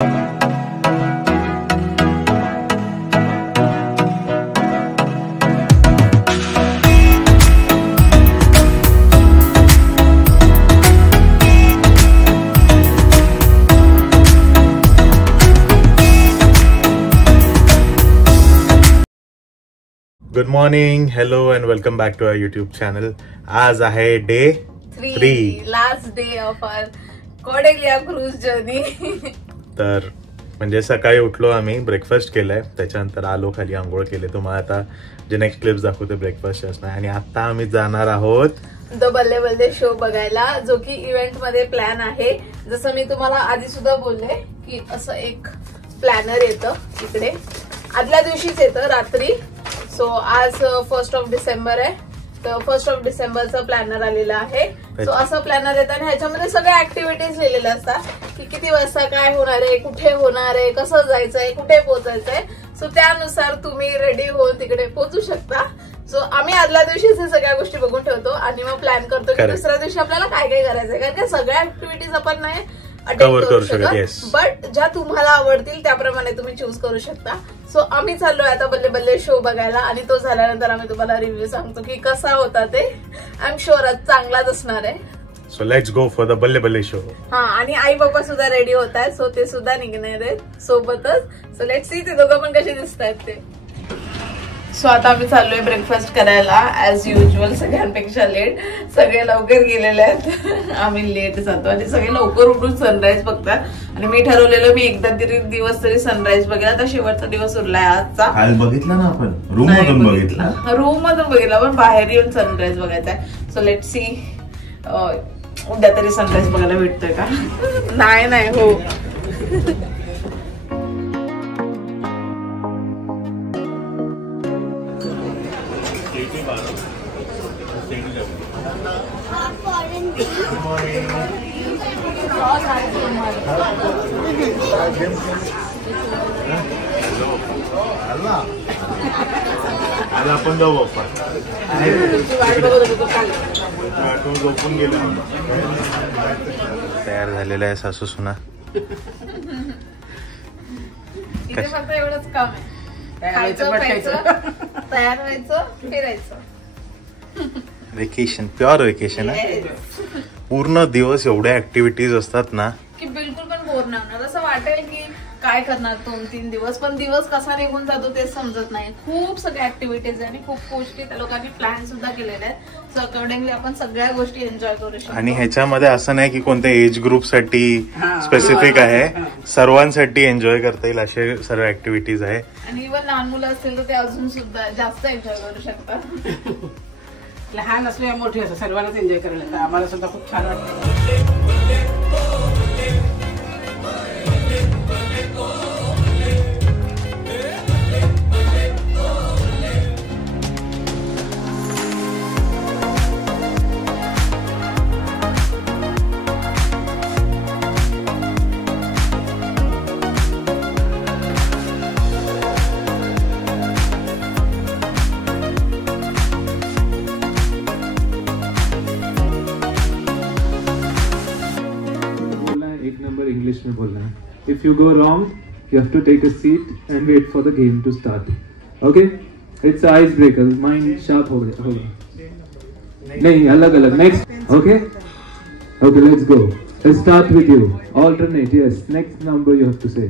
Good morning, hello and welcome back to our YouTube channel. आज आहे day 3, last day of our Cordelia cruise journey. तर म्हणजे सकाळी उठलो आम्ही, ब्रेकफास्ट केलाय, त्याच्यानंतर आलो खाली, आंघोळ केले. तुम्हाला आता जे नेक्स्ट क्लिप्स दाखवते ब्रेकफास्ट असणार. आणि आता आम्ही जाणार आहोत द बल्ले बल्ले शो बघायला, जो की इव्हेंट मध्ये प्लॅन आहे. जसं मी तुम्हाला आधी सुद्धा बोलले की असं एक प्लॅनर येतं इकडे, आदल्या दिवशीच येतं रात्री. सो आज 1 डिसेंबर आहे, तर 1 डिसेंबरचा प्लॅनर आलेला आहे. सो असं प्लॅनर येतं आणि ह्याच्यामध्ये सगळ्या ऍक्टिव्हिटीज लिहिलेल्या असतात की किती वाजता काय होणार आहे, कुठे होणार आहे, कसं जायचंय, कुठे पोहोचायचंय. सो त्यानुसार तुम्ही रेडी होऊन तिकडे पोहोचू शकता. सो आम्ही आदल्या दिवशीच हे सगळ्या गोष्टी बघून ठेवतो आणि मग प्लॅन करतो की दुसऱ्या दिवशी आपल्याला काय काय करायचंय, कारण त्या सगळ्या ऍक्टिव्हिटीज आपण नाही अटेंड करू शकत, बट ज्या तुम्हाला आवडतील त्याप्रमाणे तुम्ही चूज करू शकता. सो आम्ही चाललोय आता बल्ले बल्ले शो बघायला आणि तो झाल्यानंतर आम्ही तुम्हाला रिव्ह्यू सांगतो की कसा होता ते. आय एम शुअर आज चांगलाच असणार आहे. So let's go for the बल्ले बल्ले शो. हा, आणि आई बाबा सुद्धा रेडी होत आहेत, सो ते सुद्धा निघणार आहेत सोबतच. सो लेट्स सी ते दोघं पण कसे दिसत आहेत ते. सो आता आम्ही चाललोय ब्रेकफास्ट करायला ऍज युजल, सगळ्यांपेक्षा लेट. सगळे लवकर गेलेले आहेत, आम्ही लेट जातो आणि सगळे लवकर उठून सनराईज बघतात. आणि मी ठरवलेलं मी एकदा तरी दिवस तरी सनराईज बघायला. आता शेवटचा दिवस उरलाय आजचा. आज बघितला ना आपण, रूम मधून बघितला, रूम मधून बघितला, पण बाहेर येऊन सनराईज बघायचा आहे. सो लेट सी उद्या तरी सनराईज बघायला भेटतोय का. नाही हो. आज आपण जाऊ बाप्पा, झोपून गेलो. तयार झालेला आहे सासू सुना. इथे फक्त एवढंच काम आहे, खायचं प्यायचं, तयार व्हायचं, फिरायचं. वेकेशन, प्युअर वेकेशन आहे. पूर्ण दिवस एवढ्या ऍक्टिव्हिटीज असतात ना की बिलकुल पण बोर नाही होणार. असं वाटेल की काय करणार 2-3 दिवस, पण दिवस कसा निघून जातो ते समजत नाही. खूप सगळ्या ऍक्टिव्हिटीज आणि खूप गोष्टी त्या लोकांनी प्लॅन सुद्धा केलेले आहेत. सो अकॉर्डिंगली आपण सगळ्या गोष्टी एन्जॉय करू शकतो. आणि ह्याच्यामध्ये असं नाही की कोणत्या एज ग्रुप साठी स्पेसिफिक आहे, सर्वांसाठी एन्जॉय करता येईल असे सर्व ऍक्टिव्हिटीज आहे. आणि इव्हन लहान मुलं असतील तर ते अजून सुद्धा जास्त एन्जॉय करू शकतात. लहान असले या मोठी असं सर्वांनाच एन्जॉय करायला. आम्हाला सुद्धा खूप छान वाटतं. English में बोलना है. If you go wrong, you have to take a seat and wait for the game to start. Okay? It's a icebreaker. Mind sharp होगा. नहीं, अलग अलग. Next. Okay? Okay, let's go. Let's start with you. Alternate. Yes. Next number you have to say.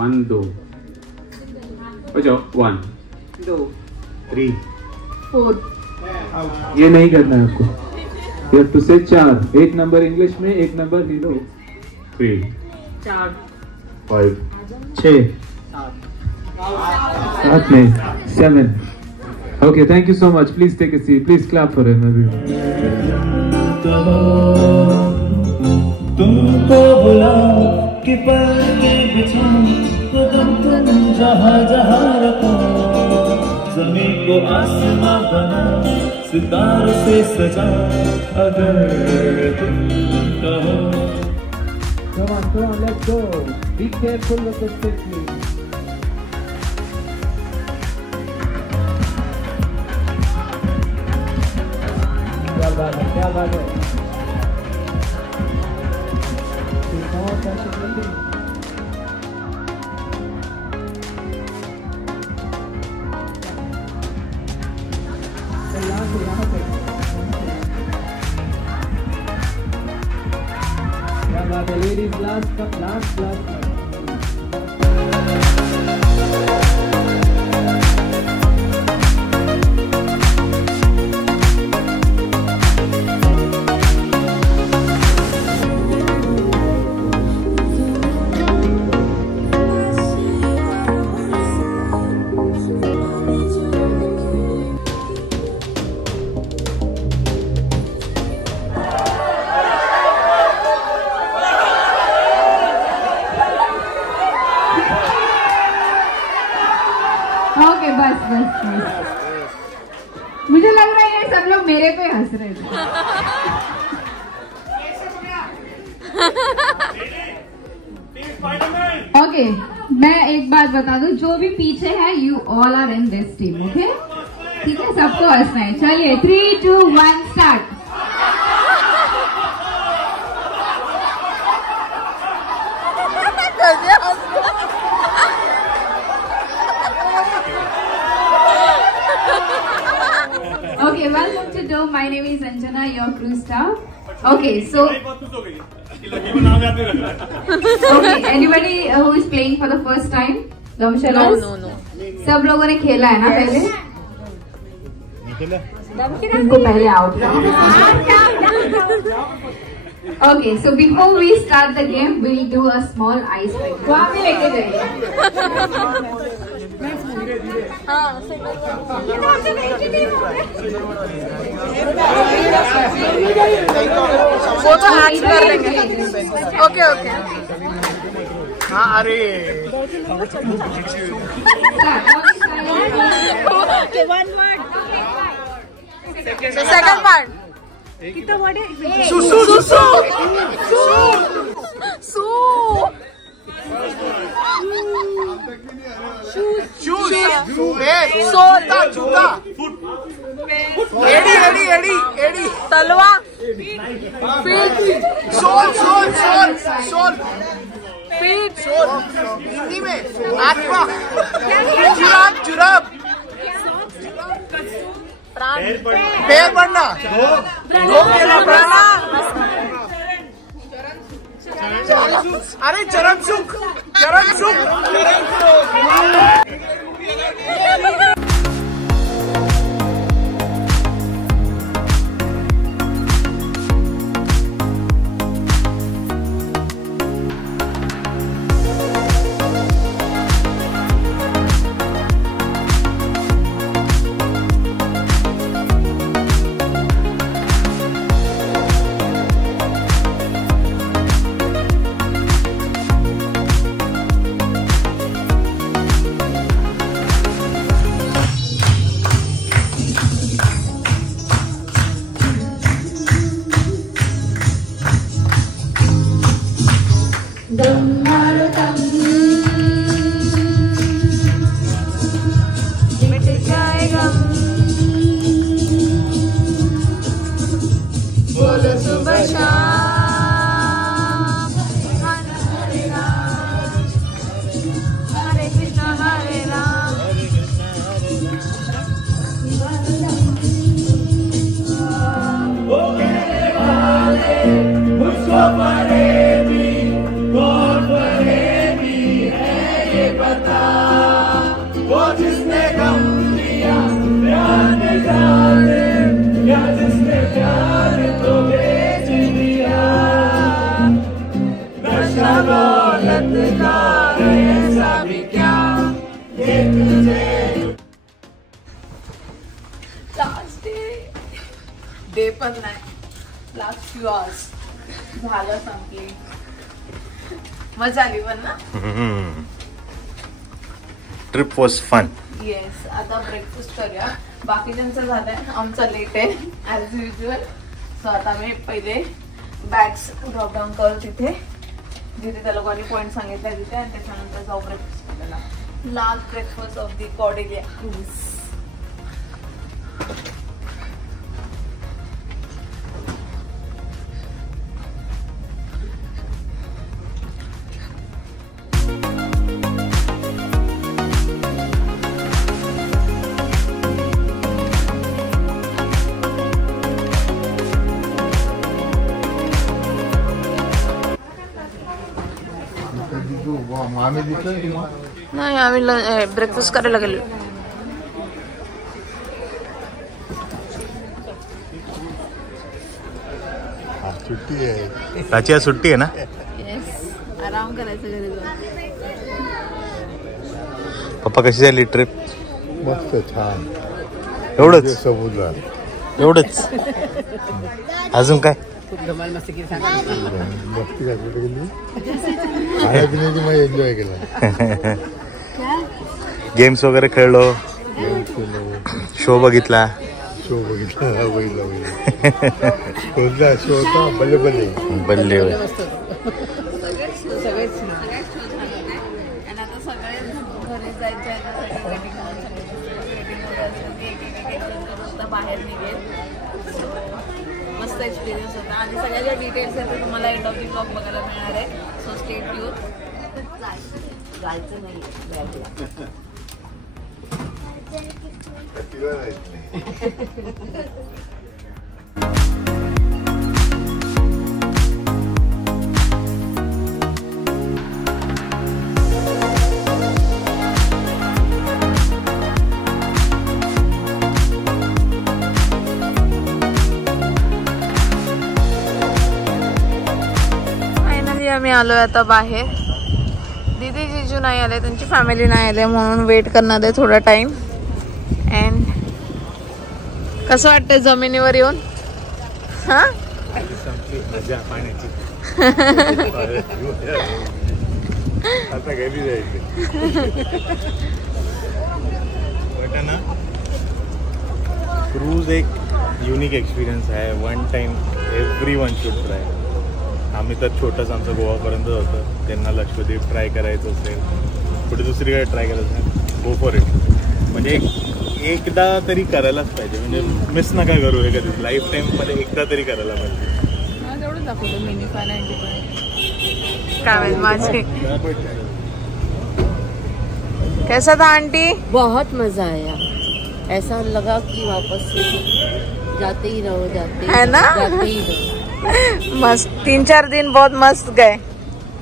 1, 2. बजाओ. 1, 2, 3, 4. ये नहीं करना है आपको. You have to say 4. एक नंबर इंग्लिश में, एक नंबर हिंदी. 3, 4, 5, 6, 7 में 7. Okay, thank you so much. Please take a seat. Please clap for him, everyone. तुमको बुला कि पर्दे बिछाऊं, कदम तुम जहाँ जहाँ रखो, ज़मीं को आसमां बना, सितारों से सजा, अगर तुम कहो. Come on, let's go. Be careful with the stick, please. क्या बात है. ओके बस बस बस। मुझे लग रहा है ये सब लोग मेरे पे हंस रहे थे। ओके मैं एक बात बता दूं, जो भी पीछे है you all are in this team. Okay ठीक है, सबको हंसना है। चलिए 3, 2, 1 start. Okay, welcome to Dome. My name is Anjana, your crew staff. Okay, so okay, anybody who is playing for the first time? Damshalas? No. सब लोगों ने खेला है ना पहले? इनको पहले out. Okay, so before we start the game, we'll do a small icebreaker. तो आप लेके जाइए। फोटो हैच कर लेंगे। Okay okay. हाँ अरे सेकंड पार्ट जूता एडी एडी एडी एडी तलवा सोल फीट हिंदी में आत्मा जुराब पैर पड़ना अरे चरण सुख डे पण नाही, लास्ट फ्यू आवर्स झालं संपली. मजा आली पण ना. Trip was fun. येस. आता ब्रेकफास्ट करूया. बाकीच्यांचं झालंय, आमचं लेट आहे ॲज युजल. सो आता मी पहिले बॅग्स ड्रॉप डाऊन करू तिथे जिथे त्या लोकांनी पॉईंट सांगितलं तिथे, आणि त्याच्यानंतर जाऊ ब्रेकफास्ट करायला. Last breakfast of the Cordelia cruise. नाही, आम्ही ब्रेकफास्ट करायला गेलो. सुट्टी आहे, त्याची आज सुट्टी आहे ना. आराम करायचं घरी जाऊन. पप्पा कशी झाली ट्रिप? मस्त, छान. एवढंच? समुद्रात एवढंच? अजून काय? मस्ती खाण्यापिण्याची मजा एन्जॉय केला. गेम्स वगैरे खेळलो, शो बघितला. कोणता शो होता? बल्ले बल्ले. बल्ले बाहेर निघेल. मस्त एक्सपिरियन्स होता आणि सगळ्या डिटेल्स आहेत तुम्हाला एंड ऑफ दी ब्लॉग बघायला मिळणार आहे. So stay tune. जायचं नाही. आम्ही आलोय आता बाहेर. दीदी जीजू नाही आले, त्यांची फॅमिली नाही आले म्हणून वेट करणार आहे थोडा टाइम. अँड कसं वाटतंय जमिनीवर येऊन? हा, आता घरी जायचं. क्रूज एक युनिक एक्सपिरियन्स आहे. One time everyone should try. आम्ही तर छोटंच आमचं गोवापर्यंत होतं. त्यांना लक्षद्वीप ट्राय करायचं असेल, कुठे दुसरीकडे ट्राय करायचं असेल, गो फॉर इट. म्हणजे एकदा तरी करायलाच पाहिजे. म्हणजे मिस नका करू हे कधी. लाईफ टाईममध्ये एकदा तरी करायला पाहिजे. तेवढं दाखवतो मिनी 595 काय माझे. कैसा था आंटी? बहुत मजा आया. ऐसा लगा कि वापस से जाते ही रहो, जाते है ना? जाते ही रहो. मस्त 3-4 दिन बहुत मस्त गए.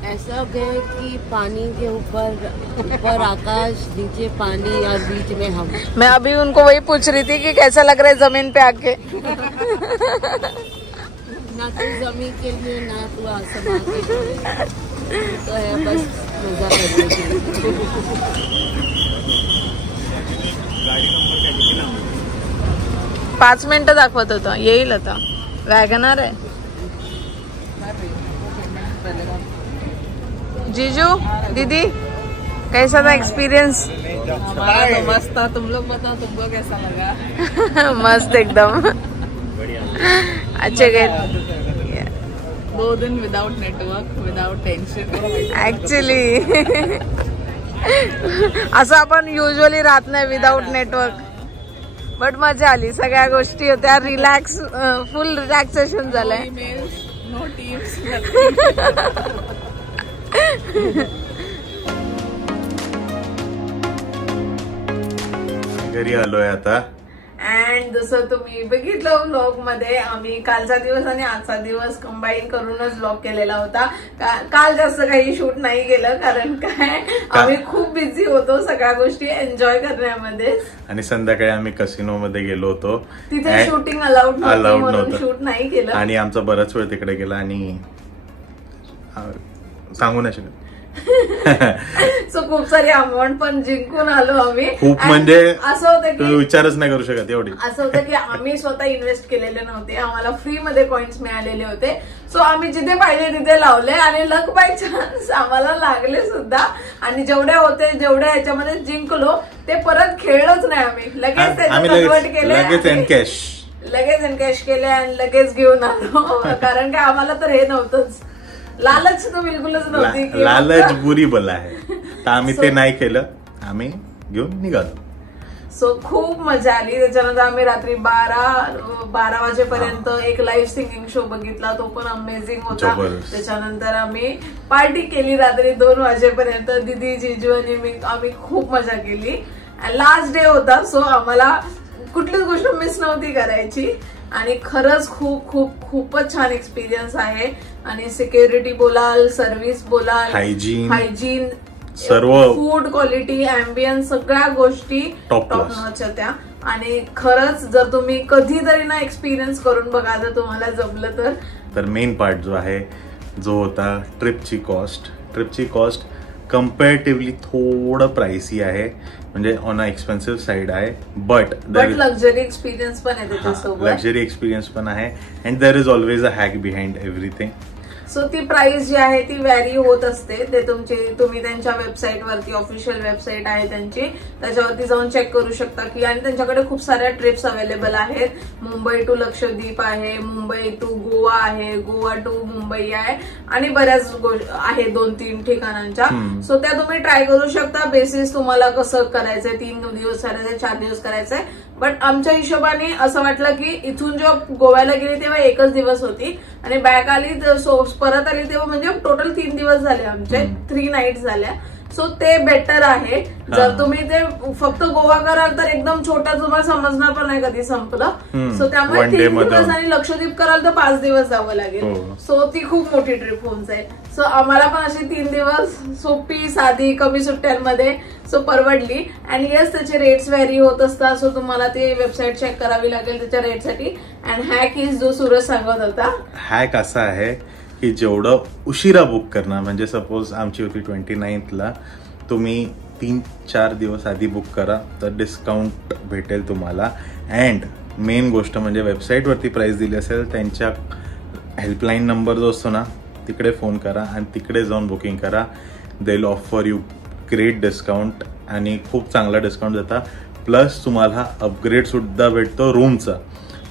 ऐसा गए कि पानी के ऊपर आकाश, नीचे पानी और बीच में हम. मैं अभी उनको वही पूछ रही थी कि कैसा लग रहा है जमीन पे आके. ना तो जमीन के लिए ना तो आसमान के लिए, तो है बस मजा करने के लिए. 5 मिनिटं दाखवत होता. येईल आता. वॅगनर आहे. जीजू दीदी कैसा था एक्सपीरियंस? तो मस्त था. तुम लोग बताओ तुमको कैसा लगा? मस्त एकदम. अच्छे गए 2 दिन without network, without tension. Actually असं आपण युजली राहत नाही विदाउट नेटवर्क. बट मजा आली. सगळ्या गोष्टी होत्या. रिलॅक्स, फुल रिलॅक्सेशन झालंय. No teams. घरी आलोय आता. अँड जसं तुम्ही बघितलं व्लॉग मध्ये, आम्ही कालचा दिवस आणि आजचा दिवस कंबाईन करूनच व्लॉग केलेला होता. काल जास्त काही शूट नाही केलं कारण काय आम्ही खूप बिझी होतो सगळ्या गोष्टी एन्जॉय करण्यामध्ये. आणि संध्याकाळी आम्ही कसिनो मध्ये गेलो होतो. तिथे शूटिंग अलाउड नव्हतं, शूट नाही केलं. आणि आमचा बराच वेळ तिकडे गेला आणि सांगू नाही शकत. सो खूप सारी अमाऊंट पण जिंकून आलो आम्ही. खूप म्हणजे असं होतं की विचारच नाही करू शकत एवढी. असं होतं की आम्ही स्वतः इन्व्हेस्ट केलेले नव्हते. आम्हाला फ्री मध्ये पॉइंट्स मिळालेले होते. सो आम्ही जिथे पाहिजे तिथे लावले आणि लक बाय चान्स आम्हाला लागले सुद्धा. आणि जेवढे होते, जेवढ्या ह्याच्यामध्ये जिंकलो ते परत खेळलोच नाही आम्ही. लगेच त्याच्यात कन्वर्ट केले, लगेच एनकॅश केले आणि लगेच घेऊन आलो. कारण काय आम्हाला तर हे नव्हतंच. लालच तर बिलकुलच नव्हती. लालच बुरी बला आहे. तर आम्ही ते नाही केलं. आम्ही घेऊन निघालो. सो खूप मजा आली. त्याच्यानंतर आम्ही रात्री 12 वाजेपर्यंत एक लाईव्ह सिंगिंग शो बघितला. तो पण अमेझिंग होता. त्याच्यानंतर आम्ही पार्टी केली रात्री 2 वाजेपर्यंत. दीदी, जीजू आणि मी आम्ही खूप मजा केली. लास्ट डे होता. सो आम्हाला कुठलीच गोष्ट मिस नव्हती करायची. आणि खरंच खूपच छान एक्सपिरियन्स आहे. आणि सिक्युरिटी बोलाल, सर्व्हिस बोलाल, hygiene, serve food quality, ambience, सगळ्या गोष्टी टॉप नॉच होत्या. आणि खरंच जर तुम्ही कधीतरी ना एक्सपिरियन्स करून बघा जर तुम्हाला जमलं तर मेन पार्ट जो आहे जो होता ट्रिपची कॉस्ट कम्पॅरेटिव्हली थोडं प्राइसी आहे, म्हणजे ऑन अ एक्सपेन्सिव्ह साइड आहे. बट लक्झरी एक्सपिरियन्स पण आहे त्याच्यासोबत, लक्झरी एक्सपिरियन्स पण आहे. And there is always a hack behind everything. So ती प्राइस जी आहे ती व्हॅरी होत असते. ते तुम्ही त्यांच्या वेबसाईटवरती, ऑफिशियल वेबसाईट आहे त्यांची, त्याच्यावरती जाऊन चेक करू शकता की. आणि त्यांच्याकडे खूप साऱ्या ट्रिप्स अवेलेबल आहेत. मुंबई टू लक्षद्वीप आहे, मुंबई टू गोवा आहे, गोवा टू मुंबई आहे, आणि बऱ्याच आहे 2-3 ठिकाणांच्या. सो त्या तुम्ही ट्राय करू शकता. बेसिस तुम्हाला कसं करायचंय, 3 दिवस करायचंय, 4 दिवस करायचंय. बट आमच्या हिशोबाने असं वाटलं की इथून जेव्हा गोव्याला गेली तेव्हा 1च दिवस होती आणि बॅक आली परत आली तेव्हा म्हणजे टोटल 3 दिवस झाले आमचे, 3 नाईट झाल्या. सो ते बेटर आहे. जर तुम्ही ते फक्त गोवा कराल तर एकदम छोटा, तुम्हाला समजणार पण नाही कधी संपलं. सो त्यामुळे 3 दिवस, आणि लक्षद्वीप कराल तर 5 दिवस जावं लागेल. सो ती खूप मोठी ट्रिप होऊन जाईल. सो आम्हाला पण अशी 3 दिवस सोपी, साधी, कमी सुट्ट्यांमध्ये सो परवडली. आणि येस, त्याचे रेट्स व्हॅरी होत असतात. सो तुम्हाला ती वेबसाईट चेक करावी लागेल त्याच्या रेटसाठी. अँड हॅक इज जो सूरज सांगत होता, हॅक असा आहे की जेवढं उशिरा बुक करणार, म्हणजे सपोज आमची होती 29ला, तुम्ही 3-4 दिवस आधी बुक करा तर डिस्काउंट भेटेल तुम्हाला. अँड मेन गोष्ट म्हणजे वेबसाईटवरती प्राइस दिली असेल, त्यांच्या हेल्पलाईन नंबर जो असतो ना तिकडे फोन करा आणि तिकडे जाऊन बुकिंग करा. They will offer you great discount आणि खूप चांगला डिस्काउंट देता. प्लस तुम्हाला अपग्रेड सुद्धा भेटतो रूमचा.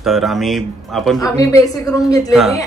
तर आम्ही बेसिक रूम घेतलेली,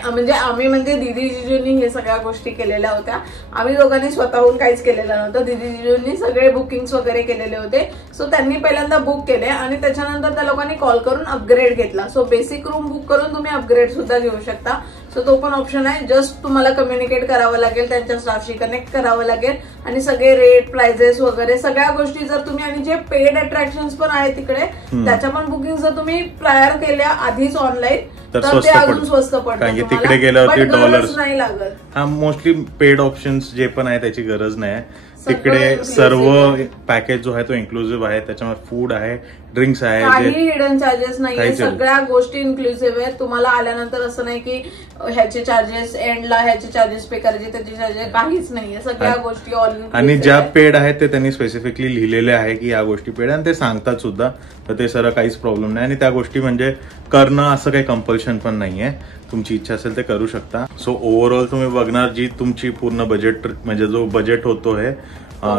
म्हणजे दीदी जिजूंनी हे सगळ्या गोष्टी केलेल्या होत्या. आम्ही दोघांनी स्वतःहून काहीच केलेलं नव्हतं. दीदी जिजूंनी सगळे बुकिंग्स वगैरे केलेले होते. सो त्यांनी पहिल्यांदा बुक केले आणि त्याच्यानंतर त्या लोकांनी कॉल करून अपग्रेड घेतला. सो बेसिक रूम बुक करून तुम्ही अपग्रेड सुद्धा घेऊ शकता. सो तो पण ऑप्शन आहे. जस्ट तुम्हाला कम्युनिकेट करावं लागेल, त्यांच्या स्टाफशी कनेक्ट करावं लागेल आणि सगळे रेट, प्राइजेस वगैरे सगळ्या गोष्टी जर तुम्ही, आणि जे पेड अट्रॅक्शन्स पण आहेत तिकडे, त्याच्या पण बुकिंग जर तुम्ही प्रायर केल्या आधीच ऑनलाईन तर ते अजून स्वस्त पडतं. कारण की तिकडे गेल्यावरती डॉलर्स नाही लागत. हा, मोस्टली पेड ऑप्शन्स जे पण आहे त्याची गरज नाही. तिकडे सर्व पॅकेज जो आहे तो इन्क्लुझिव्ह आहे. त्याच्यामध्ये फूड आहे, ड्रिंक्स आहे, काही हिडन चार्जेस नाहीये, सगळ्या गोष्टी इन्क्लुझिव्ह आहेत. तुम्हाला आल्यानंतर असं नाही की ह्याचे चार्जेस एंडला ह्याचे चार्जेस पे करायचे, त्याचे चार्जेस काहीच नाहीये. सगळ्या गोष्टी ऑल इन्क्लुझिव्ह. आणि ज्या पेड आहेत ते त्यांनी स्पेसिफिकली लिहिलेले आहे की या गोष्टी पेड, आणि ते सांगतात सुद्धा. तर ते सर काहीच प्रॉब्लेम नाही. आणि त्या गोष्टी म्हणजे करणं असं काही कंपल्शन पण नाहीये. तुमची इच्छा असेल ते करू शकता. सो ओव्हरऑल तुम्ही बघणार जी तुमची पूर्ण बजेट, म्हणजे जो बजेट होतो आहे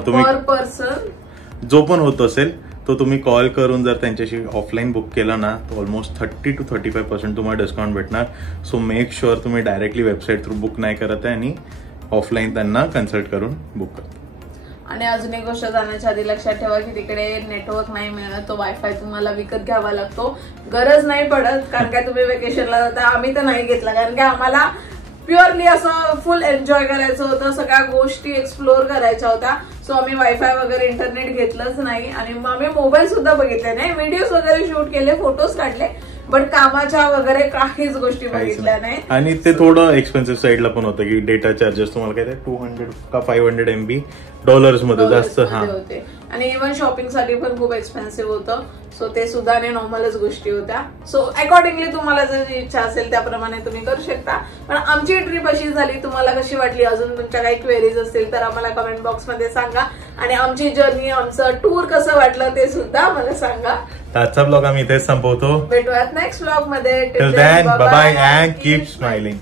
तुम्ही पर पर्सन जो पण होत असेल तो तुम्ही कॉल करून जर त्यांच्याशी ऑफलाईन बुक केलं ना तर ऑलमोस्ट 30 to 35% तुम्हाला डिस्काउंट भेटणार. सो मेक शुअर तुम्ही डायरेक्टली वेबसाईट थ्रू बुक नाही करत आहे आणि ऑफलाईन त्यांना कन्सल्ट करून बुक करता. आणि अजून एक गोष्ट जाण्याच्या आधी लक्षात ठेवा की तिकडे नेटवर्क नाही मिळत. तो वायफाय तुम्हाला विकत घ्यावा लागतो. गरज नाही पडत, कारण काय तुम्ही वेकेशनला जाता. आम्ही तर नाही घेतला, कारण की आम्हाला प्युअरली असं फुल एन्जॉय करायचं होतं, सगळ्या गोष्टी एक्सप्लोर करायच्या होत्या. सो आम्ही वायफाय वगैरे इंटरनेट घेतलंच नाही आणि आम्ही मोबाईल सुद्धा बघितले नाही. व्हिडिओज वगैरे शूट केले, फोटोज काढले, बट कामाच्या वगैरे काहीच गोष्टी बघितल्या नाही. आणि ते थोडं एक्सपेन्सिव्ह साईडला पण होतं की डेटा चार्जेस तुम्हाला काय 200 का 500 MB डॉलर्समध्ये जास्त होते. आणि इव्हन शॉपिंगसाठी पण खूप एक्सपेन्सिव्ह होतं. सो ते सुद्धा नॉर्मलच गोष्टी होत्या. सो अकॉर्डिंगली तुम्हाला जर इच्छा असेल त्याप्रमाणे तुम्ही करू शकता. पण आमची ट्रिप अशी झाली. तुम्हाला कशी वाटली? अजून तुमच्या काही क्वेरीज असतील तर आम्हाला कमेंट बॉक्समध्ये सांगा. आणि आमची जर्नी, आमचं टूर कसं वाटलं ते सुद्धा मला सांगा. आजचा ब्लॉग आम्ही इथेच संपवतो. भेटूयात नेक्स्ट ब्लॉग मध्ये. Till then bye bye and keep smiling.